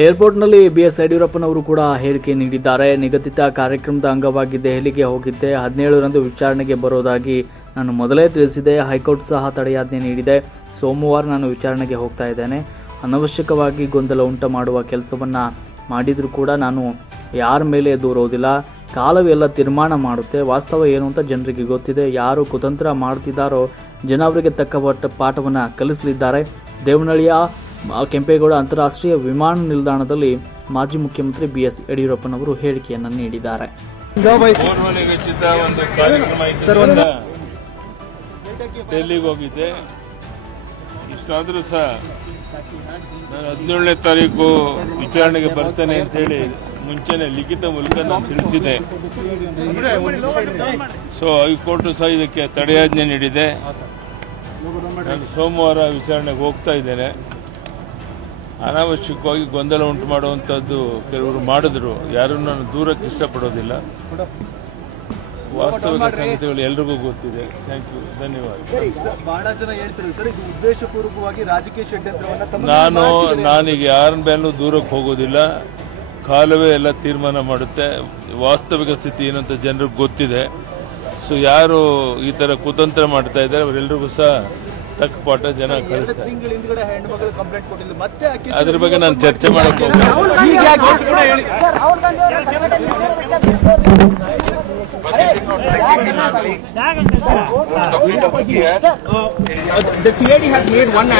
ಏರ್ಪೋರ್ಟ್ನಲ್ಲಿ BS ಯಡಿಯೂರಪ್ಪನವರು ಕೂಡ ಹೇಳಿಕೆ ನೀಡಿದ್ದಾರೆ. ನಿಗದಿತ ಕಾರ್ಯಕ್ರಮದ ಅಂಗವಾಗಿ ದೆಹಲಿಗೆ ಹೋಗಿದ್ದೆ. 17ರಂದು ವಿಚಾರಣೆಗೆ ಬರೋದಾಗಿ ನಾನು ಮೊದಲೇ ತಿಳಿಸಿದೆ. ಹೈಕೋರ್ಟ್ ಸಹ ತಡೆಯಾಜ್ಞೆ ನೀಡಿದೆ. ಸೋಮವಾರ ನಾನು ವಿಚಾರಣೆಗೆ ಹೋಗ್ತಾ ಇದ್ದೇನೆ. ಅನವಶ್ಯಕವಾಗಿ ಗೊಂದಲ ಉಂಟು ಮಾಡುವ ಕೆಲಸವನ್ನು ಮಾಡಿದರೂ ಕೂಡ ನಾನು ಯಾರ ಮೇಲೆ ದೂರೋದಿಲ್ಲ. ಕಾಲವೆಲ್ಲ ತೀರ್ಮಾನ ಮಾಡುತ್ತೆ. ವಾಸ್ತವ ಏನು ಅಂತ ಜನರಿಗೆ ಗೊತ್ತಿದೆ. ಯಾರು ಕುತಂತ್ರ ಮಾಡುತ್ತಿದ್ದಾರೋ ಜನ ಅವರಿಗೆ ತಕ್ಕ ಪಾಠವನ್ನು ಕಲಿಸಲಿದ್ದಾರೆ. ದೇವನಹಳ್ಳಿಯ ಕೆಂಪೇಗೌಡ ಅಂತಾರಾಷ್ಟ್ರೀಯ ವಿಮಾನ ನಿಲ್ದಾಣದಲ್ಲಿ ಮಾಜಿ ಮುಖ್ಯಮಂತ್ರಿ ಬಿಎಸ್ ಯಡಿಯೂರಪ್ಪನವರು ಹೇಳಿಕೆಯನ್ನು ನೀಡಿದ್ದಾರೆ. ಡೆಲ್ಲಿಗೆ ಹೋಗಿದ್ದೆ. ಇಷ್ಟಾದರೂ ಸಹ ನಾನು 17ನೇ ತಾರೀಕು ವಿಚಾರಣೆಗೆ ಬರ್ತೇನೆ ಅಂತೇಳಿ ಮುಂಚೆನೆ ಲಿಖಿತ ಮೂಲಕ ನಾನು ತಿಳಿಸಿದೆ. ಸೊ ಹೈಕೋರ್ಟ್ ಸಹ ಇದಕ್ಕೆ ತಡೆಯಾಜ್ಞೆ ನೀಡಿದೆ. ನಾನು ಸೋಮವಾರ ವಿಚಾರಣೆಗೆ ಹೋಗ್ತಾ ಇದ್ದೇನೆ. ಅನಾವಶ್ಯಕವಾಗಿ ಗೊಂದಲ ಉಂಟು ಮಾಡುವಂಥದ್ದು ಕೆಲವರು ಮಾಡಿದ್ರು. ಯಾರೂ ನಾನು ದೂರಕ್ಕೆ ಇಷ್ಟಪಡೋದಿಲ್ಲ. ವಾಸ್ತವಿಕ ಸಂಗತಿಗಳು ಎಲ್ರಿಗೂ ಗೊತ್ತಿದೆ. ಥ್ಯಾಂಕ್ ಯು, ಧನ್ಯವಾದ. ಬಹಳ ಜನ ಹೇಳ್ತಾರೆ ಸರ್, ಇದು ಉದ್ದೇಶಪೂರ್ವಕವಾಗಿ ರಾಜಕೀಯ ಷಡ್ಯಂತ್ರವನ್ನು ನಾನೀಗ ಯಾರ ಮೇಲೂ ದೂರಕ್ಕೆ ಹೋಗೋದಿಲ್ಲ. ಕಾಲವೇ ಎಲ್ಲ ತೀರ್ಮಾನ ಮಾಡುತ್ತೆ. ವಾಸ್ತವಿಕ ಸ್ಥಿತಿ ಏನಂತ ಜನರಿಗೆ ಗೊತ್ತಿದೆ. ಸೊ ಯಾರು ಈ ಥರ ಕುತಂತ್ರ ಮಾಡ್ತಾ ಇದ್ದಾರೆ ಅವರೆಲ್ಲರಿಗೂ ಸಹ ತಕ್ಕ ಪಾಠ ಜನ ಕಳಿಸ್ತಾರೆ. ಅದ್ರ ಬಗ್ಗೆ ನಾನು ಚರ್ಚೆ ಮಾಡಕ್ಕೆ The CID has made one